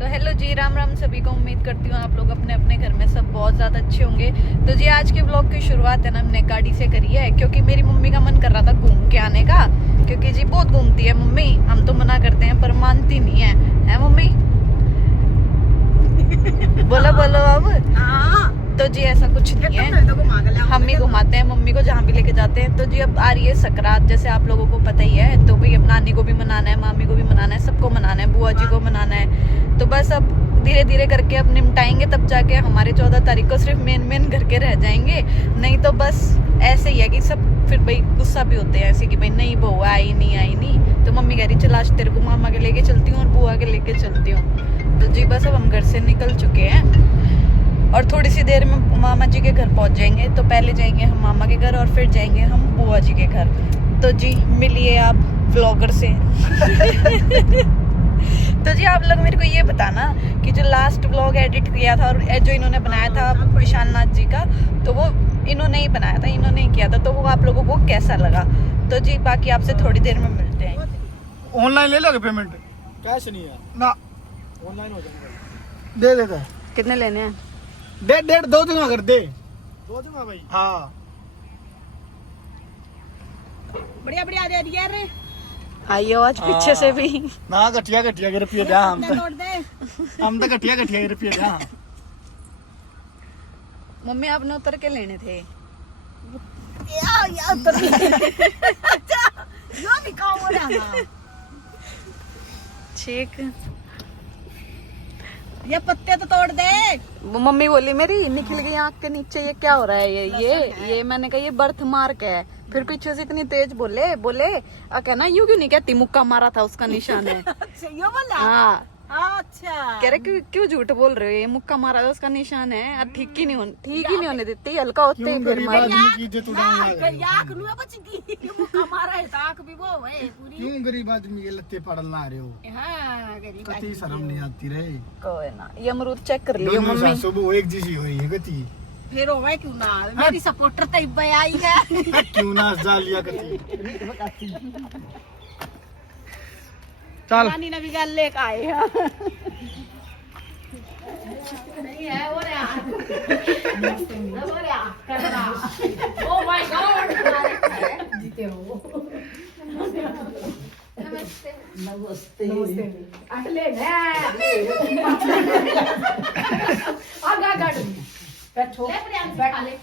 तो हेलो जी, राम राम सभी को। उम्मीद करती हूँ आप लोग अपने अपने घर में सब बहुत ज़्यादा अच्छे होंगे। तो जी आज के ब्लॉग की शुरुआत है ना हमने गाड़ी से करी है, क्योंकि मेरी मम्मी का मन कर रहा था घूम के आने का, क्योंकि जी बहुत घूमती है मम्मी। हम तो मना करते हैं पर मानती नहीं है मम्मी? बोलो बोलो अब। तो जी ऐसा कुछ नहीं है, हम ही घुमाते हैं मम्मी को जहाँ भी लेके जाते हैं। तो जी अब आ रही है सकरात, जैसे आप लोगों को पता ही है। तो भाई अब नानी को भी मनाना है, मामी को भी मनाना है, सबको मनाना है, बुआ जी को मनाना है। तो बस अब धीरे धीरे करके अब निपटाएंगे, तब जाके हमारे 14 तारीख को सिर्फ मेन घर के रह जाएंगे। नहीं तो बस ऐसे ही है कि सब फिर भाई गुस्सा भी होते हैं ऐसे कि भाई नहीं बहू आई नहीं। तो मम्मी कह रही चल आज तेरे को मामा के लेके चलती हूँ और बुआ के लेके चलती हूँ। तो जी बस अब हम घर से निकल चुके हैं और थोड़ी सी देर में मामा जी के घर पहुंच जाएंगे। तो पहले जाएंगे हम मामा के घर और फिर जाएंगे हम बुआ जी के घर। तो जी मिलिए आप व्लॉगर से। तो जी आप लोग मेरे को ये बताना कि जो लास्ट व्लॉग एडिट किया था और जो इन्होंने बनाया था विशाल नाथ जी का, तो वो इन्होंने ही बनाया था, इन्होंने ही किया था। तो वो आप लोगों को कैसा लगा? तो जी बाकी आपसे थोड़ी देर में मिलते हैं। ऑनलाइन ले लोगे पेमेंट? कैश नहीं है ना, ऑनलाइन हो जाएगा। दे देता। कितने लेने हैं? डेढ़ 2 दिन अगर दे दो दूंगा भाई। हाँ बढ़िया बढ़िया दे दिया रे। आइए आज पीछे से भी। ना घटिया के रुपये दे हम नोट दे। तो घटिया के रुपये दे। मम्मी आपने उतर के लेने थे। या उतर यो भी काम हो रहा है। ठीक, ये पत्ते तो तोड़ दे। वो मम्मी बोली मेरी निकल गई आँख के नीचे, ये क्या हो रहा है? ये मैंने कहा ये बर्थ मार्क है। फिर पीछे से इतनी तेज बोले कहना यूं क्यों नहीं कहती, मुक्का मारा था उसका निशान है। अच्छा यो बोला। हाँ अच्छा कह रहे क्यों झूठ बोल रहे हो, ये मुक्का मारा था उसका निशान है। ठीक ही नहीं होने देती, हल्का होते ही फिर मार। आदमी की इज्जत उड़ाने लग गए। याक नु बचती मुका मारा है ताक भी वो है पूरी। क्यों गरीब आदमी के लत्ते पड़ल ला रहे हो? हां गरीब कति शर्म नहीं आती रे। कोई ना, ये अमरूद चेक कर लियो दोनों मम्मी। सासू बहू एक जैसी हुई है गति। फिर होवे क्यों ना, मेरी सपोर्टर तो इब्बे आई है। क्यों ना जा लिया गति। चल नानी ने भी गल लेके आए हैं। नहीं है वो रे वो रे करना। ओ माय गॉड जीते हो। नमस्ते अगले ने आगा गाड़ी बैठो बैठ ले।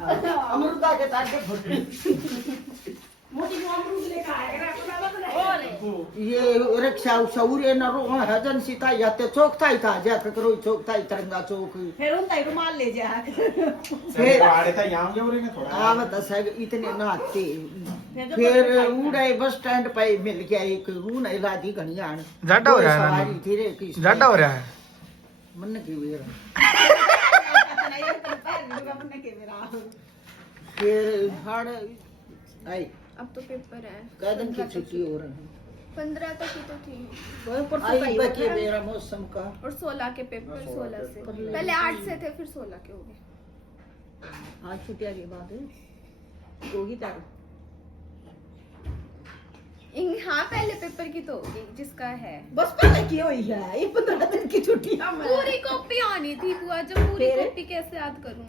अमृता के तार के फोटो मोटी को अमरूद लेके आएगा अपना। ये रिक्शा सौरे न रो हजन सीता याते चौक थाई था जा करो चौक थाई तरंगा चौक फिर उनका रुमाल ले जा। फिर आड़े था यहां जो रे थोड़ा आवत सग इतने नाते फिर उड़े बस स्टैंड पे मिल गया एक रून इलादी घणियाण जाटा हो रहा है सवारी नानी। थी रे की जाटा हो रहा है। मन की वेर फिर हड़ आई अब तो पेपर है। कदम की छुट्टी हो रही है 15 तक ही तो थी आई बचे मेरा मौसम का और 16 के पेपर 16 से पहले 8 से थे फिर 16 के हो गए। आज छुट्टियां के बाद होगी तार हाँ पहले पेपर की तो होगी जिसका है। बस पहले की हुई है ये 15 दिन की छुट्टियां में पूरी कॉपी आनी थी बुआ, जब पूरी फिर? कॉपी कैसे याद करूं?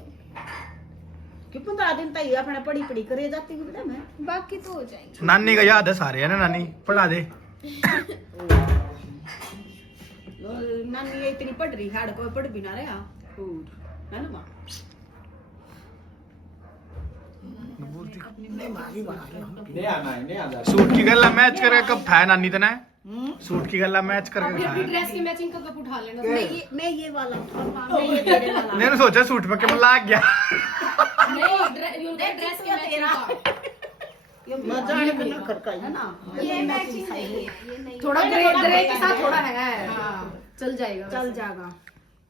कि 15 दिन तक अपना पढ़ी करे जाती हूँ बेटा मैं। बाकी तो हो जाएंगे। नानी का याद है सारे है ना, नानी पढ़ा दे। नानी ये इतनी पढ़ रही हाड़ कोई पढ़ भी ना रहा है ना माँ। नहीं आना है नहीं आना। सूट की गला मैच करके कब खाया नानी तने? सूट की गला मैच करके खाया। ड्रेस की मैचिंग का कप उठा लेना। मैं ये वाला मैं ये तेरे वाला मैंने सोचा सूट पे के मैं लाग गया। नहीं ड्रेस की मैचिंग ये मैं जाने बिना खड़काई है ना। ये मैचिंग नहीं है, ये नहीं। थोड़ा ग्रे के साथ थोड़ा है। चल जाएगा। चल जाएगा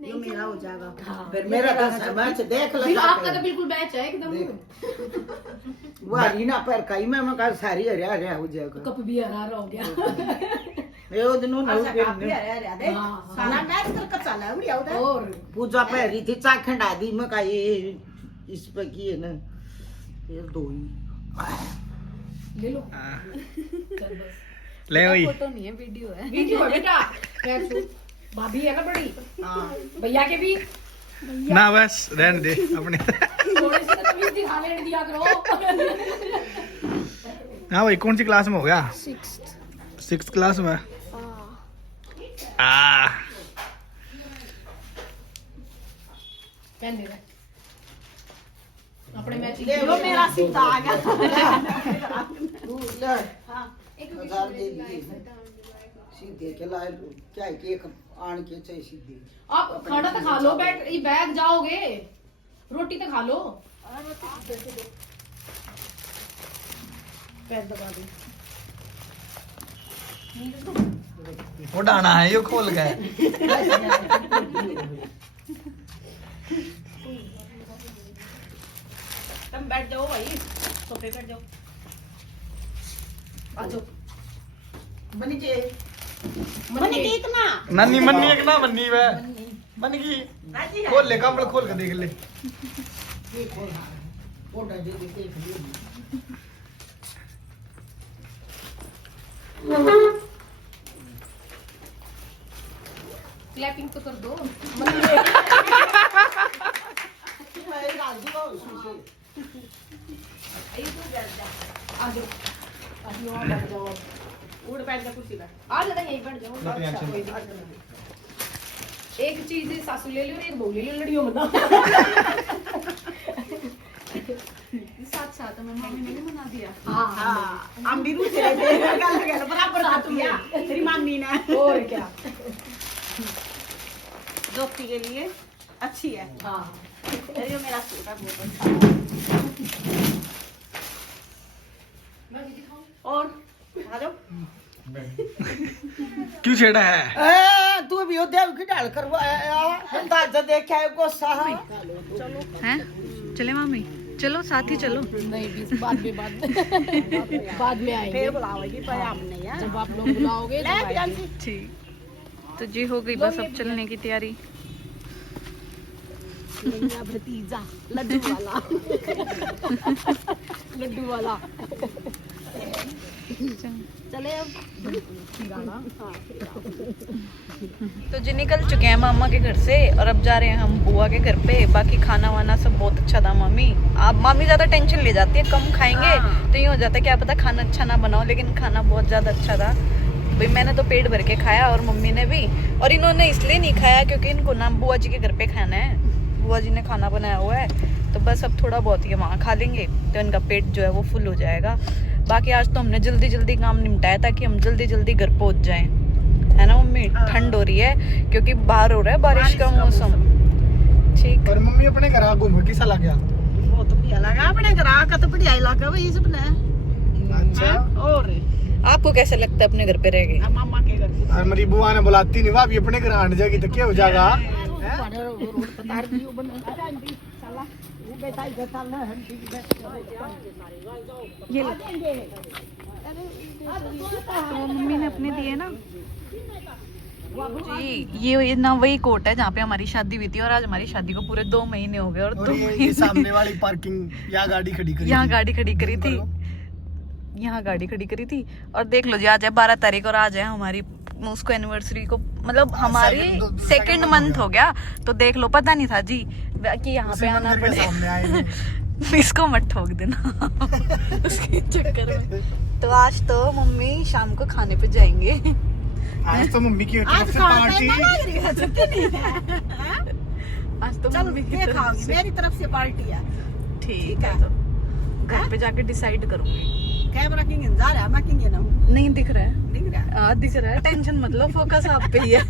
ये मेरा हो जाएगा। फिर मेरा दस मैच देख ले आपका तो बिल्कुल मैच है एकदम। वो रीना पर कई में मैं कहा सारी हरिया हरिया हो जाएगा कप भी हरा हो गया। ये दिनों ना अच्छा काफी अरे दे साला मैच कर के चला उड़िया उधर। और पूजा पे रही थी चाखंड आदि में का ये इस पे की है ना ये दो ही ले लो। ले वही फोटो नहीं है, वीडियो है। वीडियो है बेटा। भाभी है ना बड़ी, हाँ भैया के भी ना बस रहने दे अपने। थोड़े से तो तमीज दिखा लेने दिया करो। हाँ भाई कौन सी क्लास में हो गया? 6th क्लास में। कहने दे अपने मैच लो मेरा सीधा आ गया। हजार दे दिए सीधे के लाए क्या है कि एक आन के चाहिए सीधे। आप खाना तो खा लो, बैठ ये बैग जाओगे, रोटी तो खा लो। पैर दबा दे। वो डाना है यो खोल गए। तुम बैठ जाओ भाई, सोफे बैठ जाओ। आ जाओ। बनी जे मनी के इतना नन्नी मन्नी एक ना मन्नी वे बन गई। खोल ले कपड़ा खोल के देख ले। ये खोल फोटो दे दे देख लियो। क्लैपिंग तो कर दो। मैं राजी हूं उसमें से। आ जाओ, आ जाओ, बैठ जाओ। उड़ बैठ जा कुर्सी पे। आ जा यहीं बैठ जाओ। अच्छा, कोई दिक्कत नहीं। एक चीज सासू ले लो, एक बहू ले लो, लड़ियों में ना। साथ साथ में मम्मी ने भी बना दिया। हां हम भी रूठ रहे थे गल बराबर साथ में तेरी मम्मी ने। और क्या। दोस्ती के लिए अच्छी है। हाँ ये मेरा सूट है बहुत अच्छा। मैं भी दिखाऊं। और आ जाओ। क्यों छेड़ा है? तू भी देव की डाल करवा अंदाज देखा है गुस्सा हैं? चले मामी, चलो साथ ही चलो। नहीं बीस बाद में बाद में आएंगे। फिर बुलाओगी पर हम नहीं है जब आप लोग बुलाओगे तो आएंगे। ठीक तो जी हो गई बस अब चलने की तैयारी। मेरा भतीजा लड्डू वाला। लड्डू वाला। चले अब तो जी निकल चुके हैं मामा के घर से और अब जा रहे हैं हम बुआ के घर पे। बाकी खाना वाना सब बहुत अच्छा था मामी। आप मामी ज्यादा टेंशन ले जाती है, कम खाएंगे तो ये हो जाता है क्या पता खाना अच्छा ना बनाओ, लेकिन खाना बहुत ज्यादा अच्छा था भाई। मैंने तो पेट भर के खाया और मम्मी ने भी। और इन्होंने इसलिए नहीं खाया क्योंकि इनको ना बुआ जी के घर पे खाना है, बुआ जी ने खाना बनाया हुआ है, तो बस अब थोड़ा बहुत ही वहाँ खा लेंगे तो इनका पेट जो है वो फुल हो जाएगा। बाकी आज तो हमने जल्दी जल्दी काम निपटाया ताकि हम जल्दी जल्दी घर पहुँच जाएं, है ना मम्मी? ठंड हो रही है क्योंकि बाहर हो रहा है बारिश का मौसम। ठीक। और मम्मी अपने घर घूम के कैसा लगा? बहुत बढ़िया लगा अपने ग्राह का तो बढ़िया इलाका वही सब ने। अच्छा और आपको कैसा लगता है अपने घर पे रह के? मामा के घर और मेरी बुआ ने बुलाती नहीं, भाभी अपने घर आने जाएगी तो क्या हो जाएगा? ये लो। तो मम्मी ने अपने दिए ना जी। ये ना वही कोट है जहाँ पे हमारी शादी हुई थी और आज हमारी शादी को पूरे 2 महीने हो गए। और 2 महीने सामने वाली पार्किंग यहाँ गाड़ी खड़ी करी, यहाँ गाड़ी खड़ी करी थी, यहाँ गाड़ी खड़ी करी थी। और देख लो जी आज है 12 तारीख और आज है हमारी उसको एनिवर्सरी को, मतलब हमारी सेकंड मंथ हो गया। तो देख लो पता नहीं था जी कि यहाँ पे आना पड़े। इसको मत ठोक देना उसके चक्कर में। तो आज तो मम्मी शाम को खाने पे जाएंगे। आज तो मम्मी की तरफ से पार्टी। आज तो मम्मी की तरफ से मेरी तरफ से पार्टी है। ठीक है। तो घर पे जाके डिसाइड करूंगी। कैमरा किंग जा रहा है, मैं किंग ना हूं। नहीं दिख रहा है? दिख रहा है। दिख रहा है। टेंशन मतलब फोकस आप पे ही है।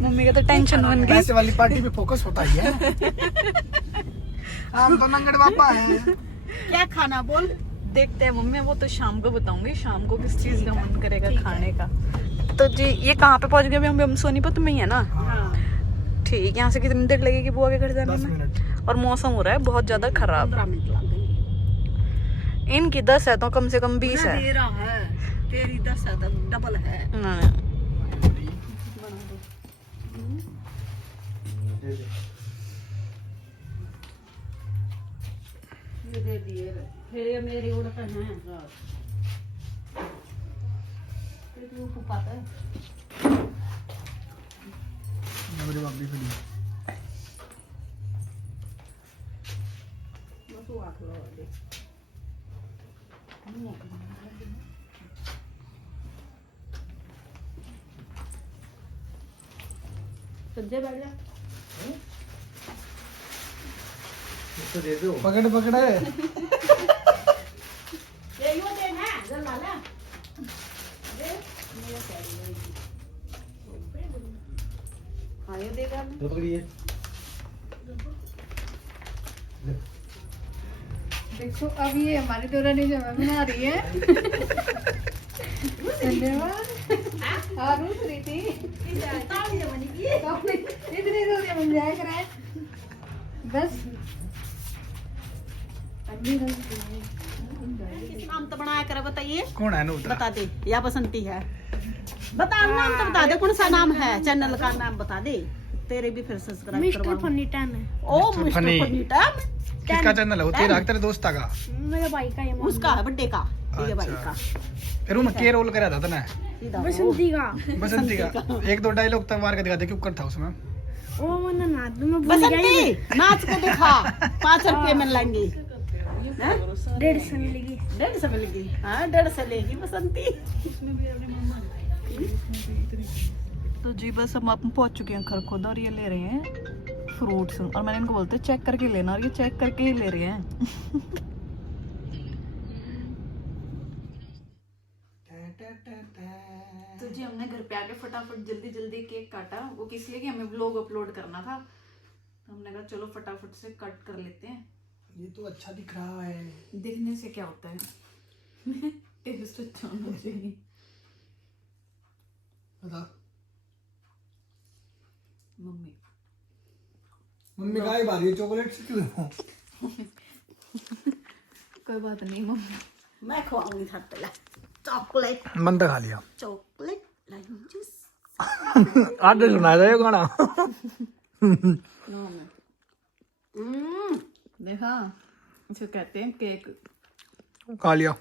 मम्मी का तो टेंशन बन गई। ऐसे वाली पार्टी पे फोकस होता ही है। हम तो नंगड़ पापा हैं। क्या खाना बोल? देखते हैं मम्मी, वो तो शाम को बताऊंगी शाम को किस चीज का मन करेगा खाने का। तो जी ये कहाँ पे पहुंच गए? अभी हम सोनीपत में ही है ना? ठीक। यहाँ से कितनी देर लगेगी बुआ के घर जाने 10 में? मिनट। और मौसम हो रहा है बहुत ज्यादा खराब। 15 मिनट लग गए। इनकी 10 है तो कम से कम 20 है। तेरा है, तेरी 10 है तो डबल है। ये दे दिए फिर ये मेरी उड़त है। फिर तू पाता है काट लो वाले सज्जे बैठ जा इसको दे दो पकड़ पकड़ ये यो दे ना जल वाला हाँ ये देगा तो पकड़िए देखो अब ये हमारी दौरानी जो मैं बना रही है धन्यवाद हारून प्रीति इतनी जल्दी बन जाया कराए बस नाम तो बनाया करे बताइए कौन है नूतरा बता दे या बसंती है बता नाम तो बता दे कौन सा नाम है चैनल का नाम बता दे तेरे भी फिर सब्सक्राइब मिस्टर फनी टन है ओ Mr. Mister Funny। Funny ton किसका चैनल है वो तेरा तेरे दोस्त का मेरे भाई का ये उसका है बर्थडे का ये भाई अच्छा। का फिर वो के रोल करा था तने सीधा बसंती का बसंती का एक दो डायलॉग तक मार के दिखा दे क्यों करता उसमें ओ मना ना मैं भूल गई बसंती नाच के दिखा 5 रुपए में लेंगे 150 मिलेगी 150 मिलेगी हाँ 150 लेगी बसंती तो जी बस हम पहुंच चुके हैं खरखोदा और ये ले रहे हैं फ्रूट्स और मैंने इनको बोलते चेक करके लेना और ये चेक करके ही ले रहे हैं तो जी हमने घर पे आके फटाफट जल्दी जल्दी केक काटा वो किस लिए कि हमें व्लॉग अपलोड करना था तो हमने कहा चलो फटाफट से कट कर लेते हैं ये तो अच्छा दिख रहा है दिखने से क्या होता है टेस्ट अच्छा होना चाहिए बता मम्मी मम्मी का ही भारी चॉकलेट से क्यों कोई बात नहीं मम्मी मैं खवाऊंगी था पहले चॉकलेट मन तो खा लिया चॉकलेट लाइम जूस आज सुना दे गाना देखा इसे कहते हैं केक खा लिया